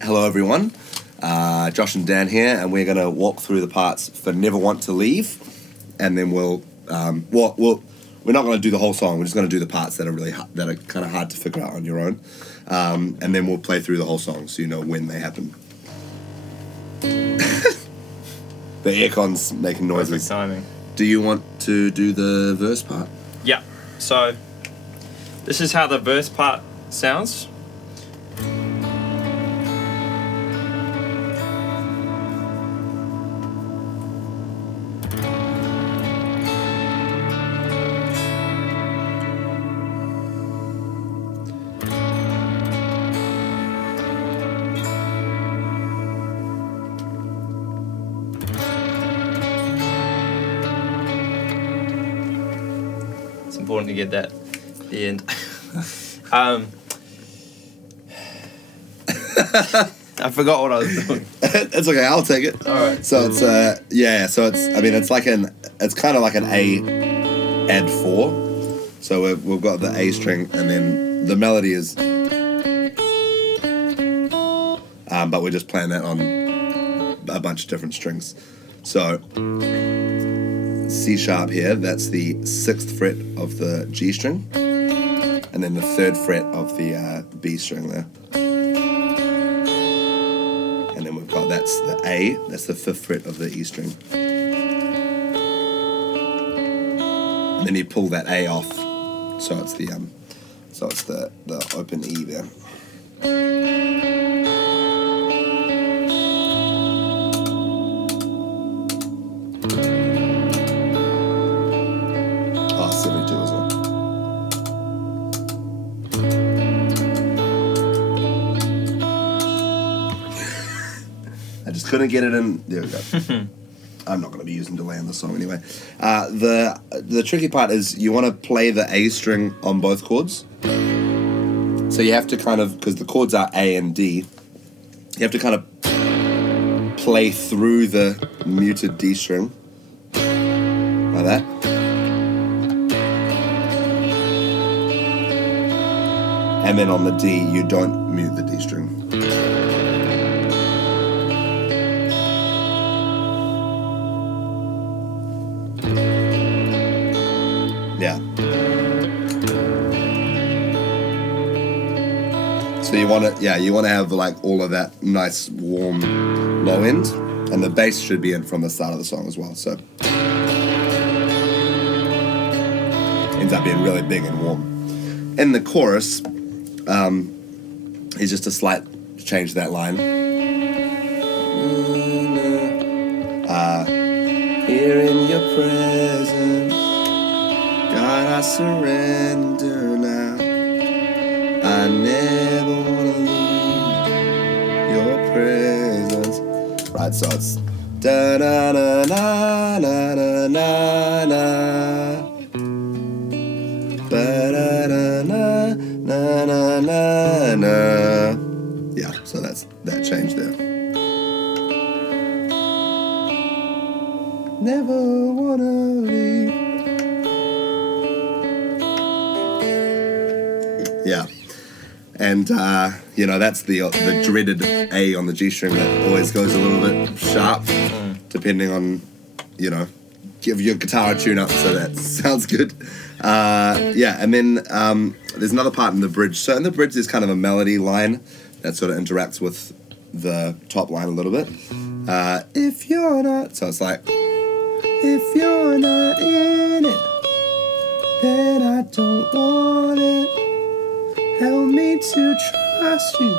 Hello everyone, Josh and Dan here, and we're going to walk through the parts for Never Want to Leave, and then we're not going to do the whole song. We're just going to do the parts that are that are kind of hard to figure out on your own, and then we'll play through the whole song so you know when they happen. The aircon's making noises. Perfect timing. Do you want to do the verse part? Yeah. So this is how the verse part sounds. Important to get that at the end. I forgot what I was doing. It's okay, I'll take it. Alright. So it's it's kind of like an A add 4. So we've got the A string and then the melody is but we're just playing that on a bunch of different strings. So C sharp here, that's the 6th fret of the G string, and then the 3rd fret of the B string there. And then we've got, that's the A, that's the 5th fret of the E string. And then you pull that A off, so it's the open E there. Oh, 72 as well. I just couldn't get it in. There we go. I'm not going to be using delay in the song anyway. The tricky part is you want to play the A string on both chords. So you have to kind of, because the chords are A and D, you have to kind of play through the muted D string like that. And then on the D, you don't mute the D string. Yeah. So you want to have like all of that nice warm low end, and the bass should be in from the start of the song as well. So ends up being really big and warm. In the chorus, is just a slight change to that line. Here in your presence, God, I surrender now. I never want to leave your presence. Right, so it's da na na na na na na ba da da na na na na na. Yeah, so that's that change there. Never wanna leave. Yeah, and that's the dreaded A on the G string that always goes a little bit sharp, depending on, give your guitar a tune up so that sounds good. And then there's another part in the bridge. So in the bridge there's kind of a melody line that sort of interacts with the top line a little bit. If you're not, so it's like, if you're not in it, then I don't want it. Help me to trust you,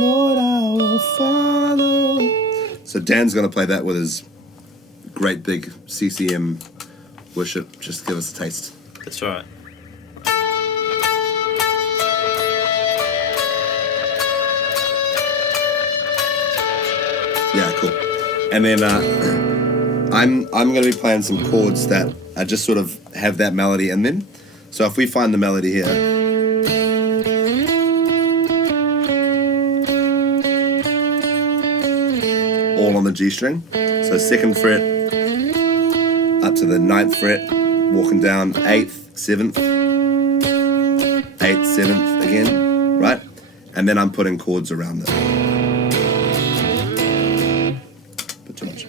Lord, I will follow. So Dan's going to play that with his great big CCM worship. Just give us a taste. That's right. Yeah, cool. And then I'm going to be playing some chords that are just sort of have that melody in them. So if we find the melody here. All on the G string. So 2nd fret up to the 9th fret, walking down 8th, 7th, 8th, 7th again, right? and then I'm putting chords around it. Bit too much.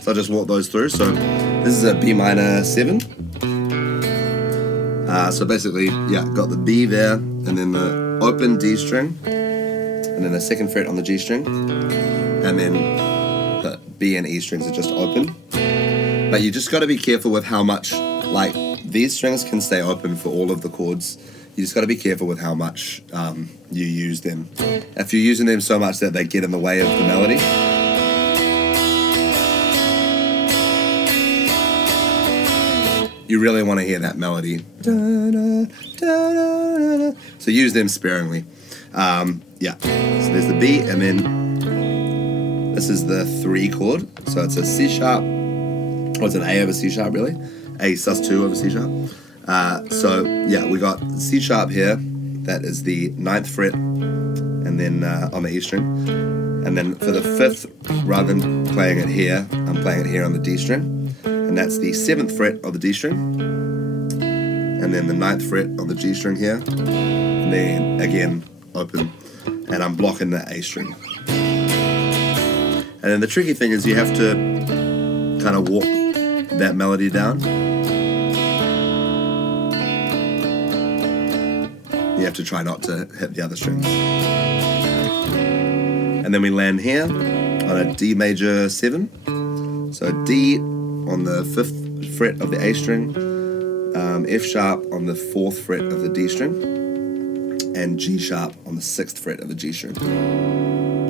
So I'll just walk those through. So this is a B minor 7. So basically, yeah, got the B there, and then the open D string, and then the 2nd fret on the G string, and then the B and E strings are just open. But you just got to be careful with how much, like, these strings can stay open for all of the chords. You just got to be careful with how much you use them. If you're using them so much that they get in the way of the melody, you really want to hear that melody. So use them sparingly. Yeah, so there's the B, and then this is the 3 chord. So it's a C sharp, or it's an A over C sharp really. A sus2 over C sharp. So yeah, we got C sharp here. That is the 9th fret, and then on the E string. And then for the 5th, rather than playing it here, I'm playing it here on the D string. And that's the 7th fret of the D string, and then the 9th fret of the G string here, and then again open, and I'm blocking the A string. And then the tricky thing is you have to kind of walk that melody down. You have to try not to hit the other strings. And then we land here on a D major 7. So D on the 5th fret of the A string, F sharp on the 4th fret of the D string, and G sharp on the 6th fret of the G string.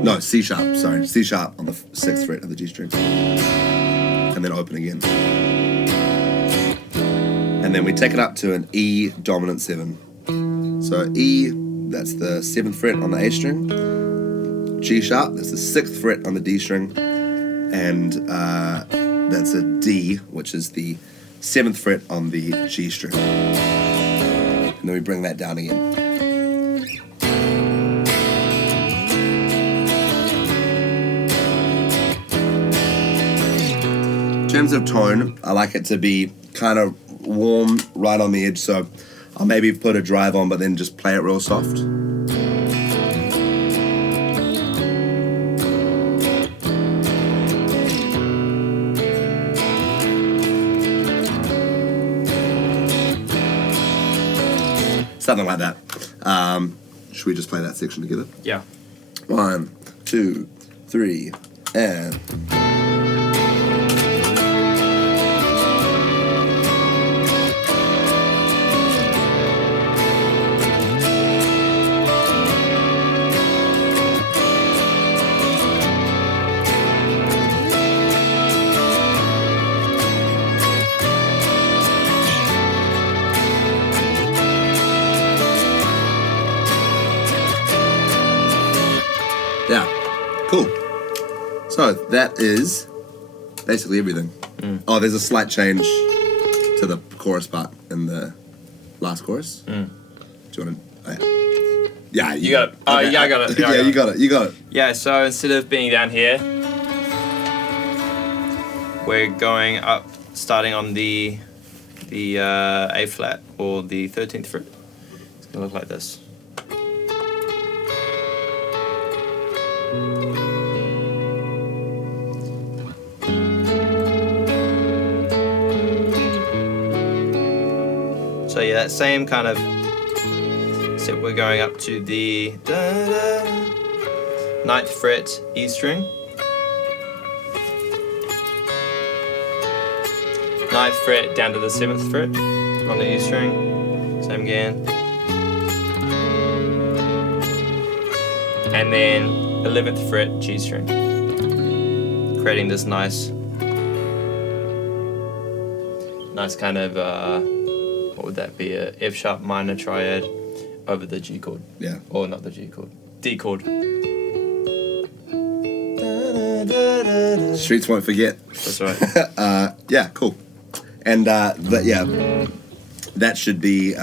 No, C sharp, sorry. C sharp on the 6th fret of the G string. And then open again. And then we take it up to an E dominant 7. So E, that's the 7th fret on the A string. G sharp, that's the 6th fret on the D string. And that's a D, which is the 7th fret on the G string. And then we bring that down again. In terms of tone, I like it to be kind of warm right on the edge, so I'll maybe put a drive on but then just play it real soft. Something like that. Should we just play that section together? Yeah. 1, 2, 3, and... Yeah, cool. So that is basically everything. Oh, there's a slight change to the chorus part in the last chorus. Do you want to? Oh, yeah. You got it. Oh, okay. yeah, I got it. Yeah, Yeah, you got it. You got it. Yeah, so instead of being down here, we're going up, starting on the A flat, or the 13th fret. It's going to look like this. So yeah, that same kind of, so we're going up to the 9th fret E string, 9th fret down to the 7th fret on the E string, same again, and then 11th fret G string, creating this nice kind of what would that be, a F sharp minor triad over the G chord. Yeah. Or not the G chord, D chord. Streets won't forget. That's right. Yeah, cool. And but yeah, that should be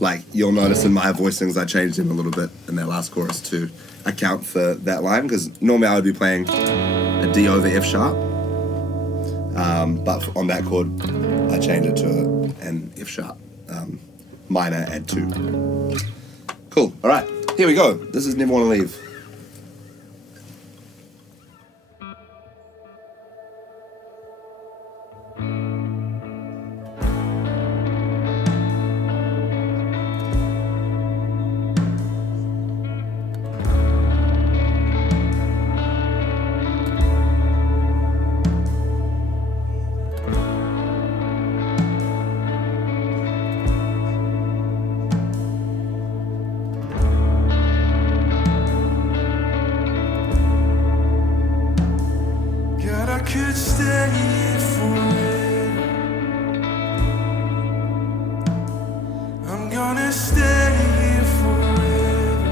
like you'll notice in my voicings I changed them a little bit in that last chorus to account for that line, because normally I would be playing a D over F sharp, but on that chord I changed it to an F sharp minor add 2. Cool. All right, here we go. This is Never Wanna Leave. God, I could stay here forever. I'm gonna stay here forever.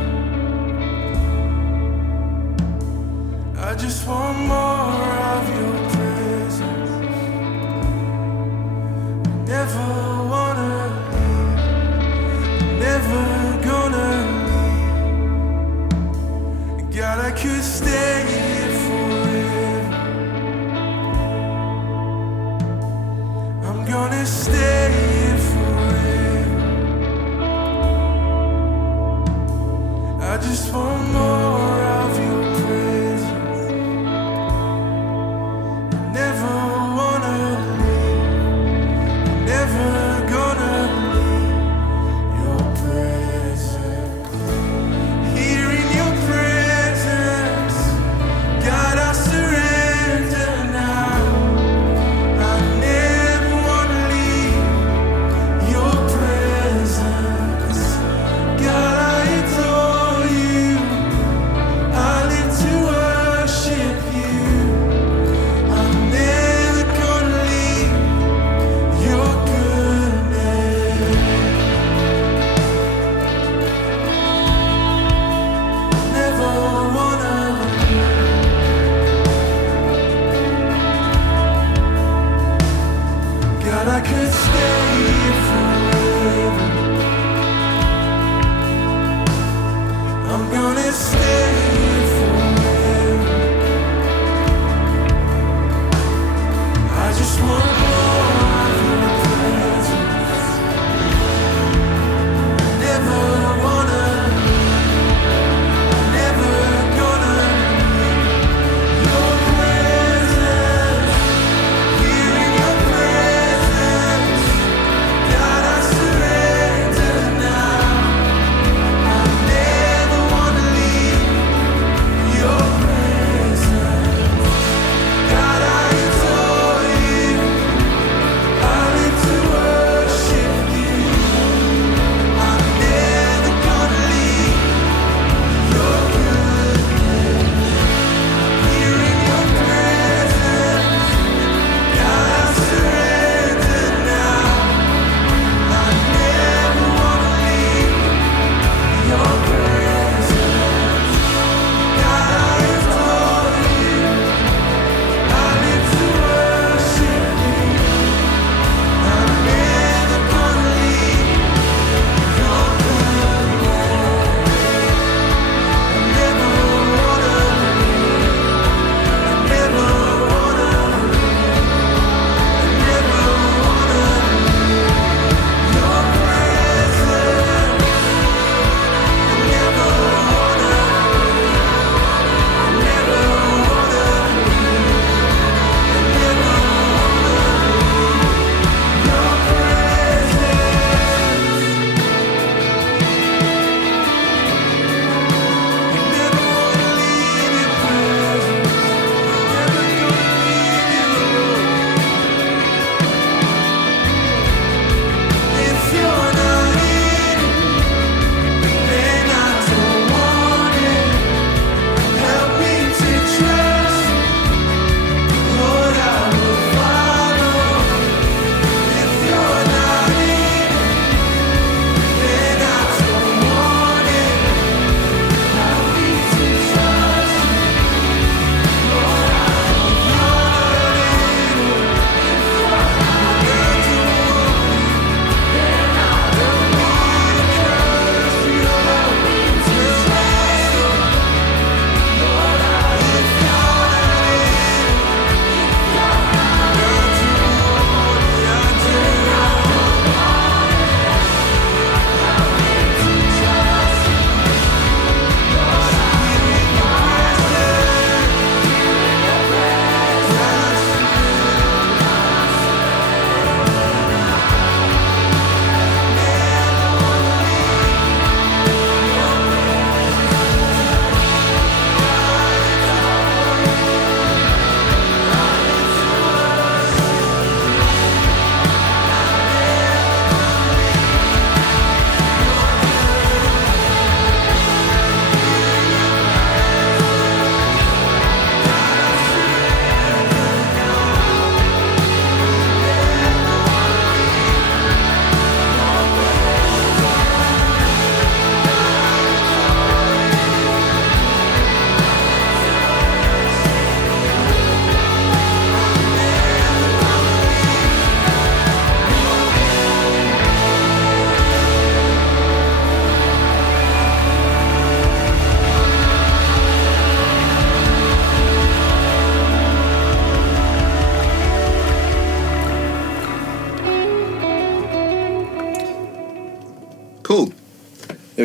I just want more of your presence. Never wanna leave. Never gonna leave. God, I could stay here forever. I'm gonna stay here forever. I just want more of your presence. Never wanna leave. Never gonna leave your presence. Here in your presence, God, I surrender now. I never wanna leave your presence. God, I adore you. I live to worship you. I'm never gonna leave your goodness. Never wanna God, I could stay here forever. I'm gonna stay here forever. I just want more of your presence. Never wanna, never gonna leave your presence. Here in your presence, God, I surrender now. I never wanna leave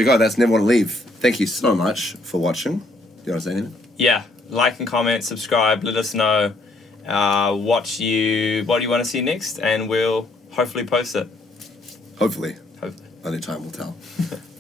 go. That's Never Want to Leave. Thank you so much for watching. Do you want to say anything? Yeah, like and comment, subscribe, let us know what you want to see next, and we'll hopefully post it. Hopefully. Hopefully. Only time will tell.